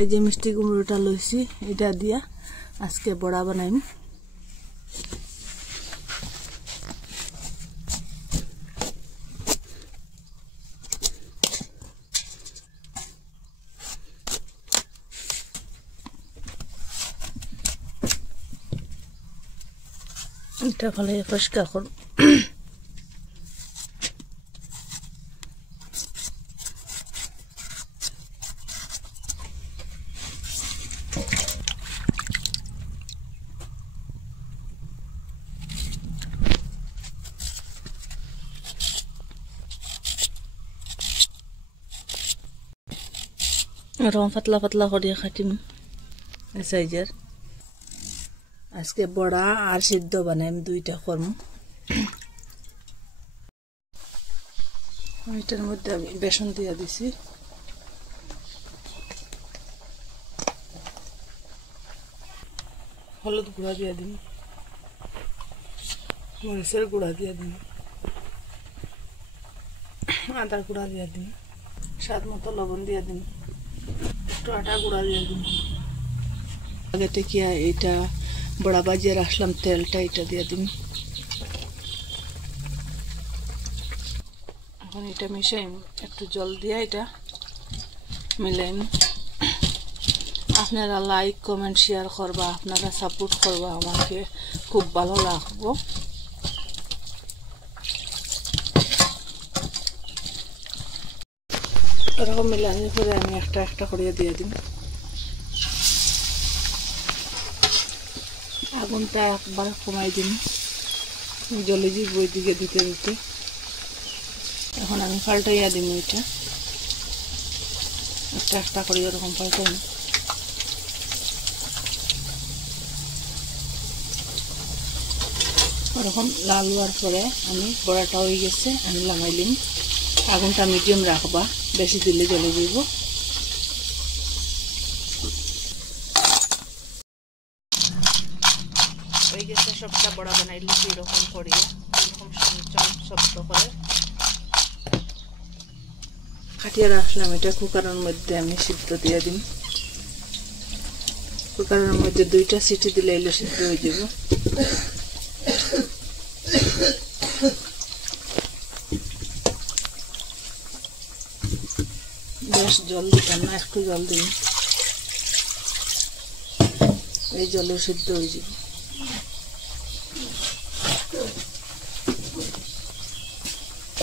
এই যে মিষ্টি কুমড়োটা লইছি, এটা দিয়া আজকে বড়া বানাইম। এটা ভালো পরিষ্কার করব। এরকম পাতলা পাতলা করে কাটিম এই সাইজের। আজকে বড়া আর সিদ্ধ বানাইম, দুইটা করম। এটার মধ্যে আমি বেসন দিয়ে দিছি, হলুদ গুঁড়া দিয়ে দিন, মরিচের গুঁড়া দিয়ে দিন, আদা গুঁড়া দিয়ে দিন, স্বাদ মতো লবণ দিয়ে দিন, একটু আটা গুঁড়া দিয়ে দিন। আগে থেকে এইটা বড়া বাজিয়ে রাখলাম তেলটা, এটা দিয়ে দিন। এখন এটা মিশাইম, একটু জল দিয়ে এটা মিলাইম। আপনারা লাইক কমেন্ট শেয়ার করবা, আপনারা সাপোর্ট করবা, আমাকে খুব ভালো লাগবো। এরকম মিলানোর পরে আমি একটা একটা করে দিয়ে দিন। আগুনটা একবার কমাই দিন, জলে যাব ওইদিকে দিতে দিতে। এখন আমি পাল্টাইয়া দিন, ওইটা একটা একটা করে এরকম পাল্টাই। ওরকম লাল হওয়ার পরে আমি বড়াটা হয়ে গেছে, আমি লাগাইলিম। আগুনটা মিডিয়াম রাখবা, বেশি দিলে জ্বলে যাব। হয়ে গেছে সবটা বড়া বানাইলি এরকম করিয়া, এরকম শক্ত করে কাটিয়ে রাখলাম। এটা কুকারের মধ্যে আমি সিদ্ধ দিয়ে দিন। কুকারের মধ্যে দুইটা সিটি দিলে এলে সিদ্ধ হয়ে যাব। বেশ জল দিতাম না, একটু জল দিন, এই জলে সিদ্ধ হয়ে যাবে।